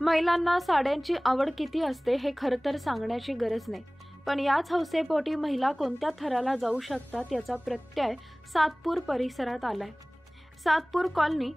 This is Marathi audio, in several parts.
महिलांना साड्यांची आवड किती असते हे खरं तर सांगण्याची गरज नाही, पण याच हौसेपोटी महिला कोणत्या थराला जाऊ शकतात याचा प्रत्यय सातपूर परिसरात आलाय। सातपूर कॉलनी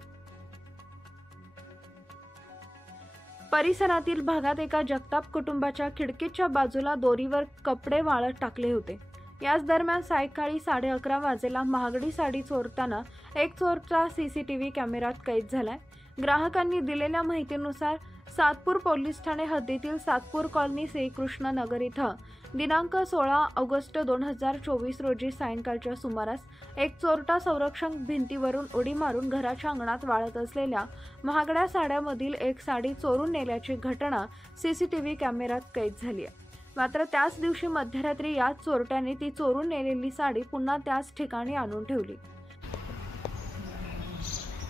परिसरातील भागात एका जगताप कुटुंबाच्या खिडकीच्या बाजूला दोरीवर कपडे वाळत टाकले होते। याच दरम्यान सायंकाळी 11:30 वाजेला महागडी साडी चोरताना एक चोरटा सीसीटीव्ही कॅमेऱ्यात कैद झालाय। ग्राहकांनी दिलेल्या माहितीनुसार सातपूर पोलीस ठाणे हद्दीतील सातपूर कॉलनी श्रीकृष्ण नगर इथं दिनांक 16 ऑगस्ट 2024 रोजी सायंकाळच्या सुमारास एक चोरटा संरक्षण भिंतीवरून उडी मारून घराच्या अंगणात वाळत असलेल्या महागड्या साड्यामधील एक साडी चोरून नेल्याची घटना सीसीटीव्ही कॅमेऱ्यात कैद झाली आहे। मात्र त्याच दिवशी मध्यरात्री याच चोरट्याने ती चोरून नेलेली साडी पुन्हा त्याच ठिकाणी आणून ठेवली।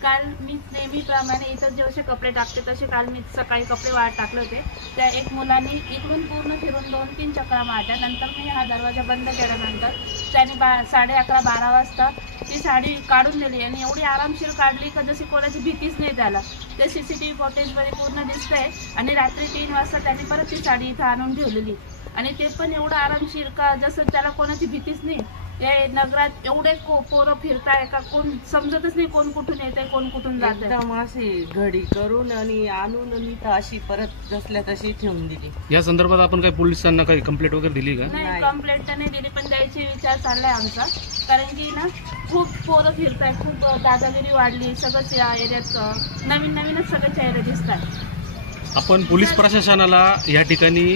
काल मी नेहमीप्रमाणे इथं जसे कपडे टाकते तसे काल मी सकाळी कपडे वाळत टाकले होते। त्या एक मुलांनी इकडून पूर्ण फिरून 2-3 चक्रा मारल्या। नंतर मी हा दरवाजा बंद केल्यानंतर त्याने 11:30-12 वाजता ती साडी काढून नेली आणि एवढी आरामशीर काढली का जशी कोणाची भीतीच नाही त्याला। ते सीसीटीव्ही फुटेजमध्ये पूर्ण दिसतंय। आणि रात्री 3 वाजता त्याने परत ती साडी इथं आणून ठेवलेली आणि ते पण एवढं आरामशीर का जसं त्याला कोणाची भीतीच नाही। या नगरात एवढे पोरं फिरताय का कोण समजतच नाही, कोण कुठून येते कोण कुठून जाते। एकदम अशी घडी करून आणि आणून आणि अशी परत जसल्या तशी ठेवून दिली। या संदर्भात आपण काही पोलिसांना काही कंप्लेंट वगैरे दिली का? नाही, कंप्लेंट तर नाही दिली, पण द्यायची विचार चाललाय आमचा। कारण की ना खूप पोरं फिरताय, खूप दादागिरी वाढली, सगळंच या एरियात नवीनच सगळे चेहरे दिसतात। आपण पोलीस प्रशासनाला या ठिकाणी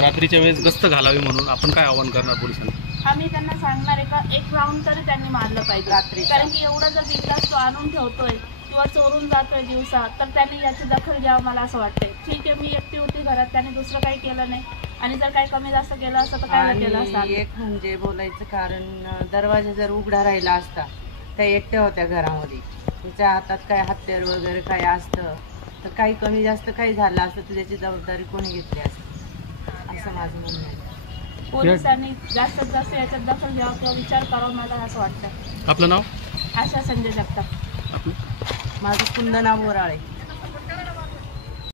रात्रीच्या वेळेस गस्त घालावी म्हणून आपण काय आवाहन करणार पोलिसांना? आम्ही त्यांना सांगणार आहे का एक राऊंड तरी त्यांनी मारलं पाहिजे रात्री। कारण की एवढा जर बिंदास तो आणून ठेवतोय किंवा चोरून जातोय दिवसा, तर त्यांनी याची दखल घ्यावं मला असं वाटतंय। ठीक आहे, मी एकटी होती घरात, त्याने दुसरं काही केलं नाही आणि जर काही कमी जास्त केलं असतं तर काय केलं असतं। एक म्हणजे बोलायचं कारण दरवाजा जर उघडा राहिला असता त्या एकट्या होत्या घरामध्ये, तिच्या हातात काय हत्यार वगैरे काय असतं तर काही कमी जास्त काही झालं असतं तर त्याची जबाबदारी कोणी घेतली असते असं माझं म्हणणं आहे। पोलिसांनी जास्तीत जास्त याच्यात दखल घ्यावं किंवा विचार करावा मला असं वाटतं। आपलं नाव? आशा संजय जगताप। माझं कुंदना बोराळे।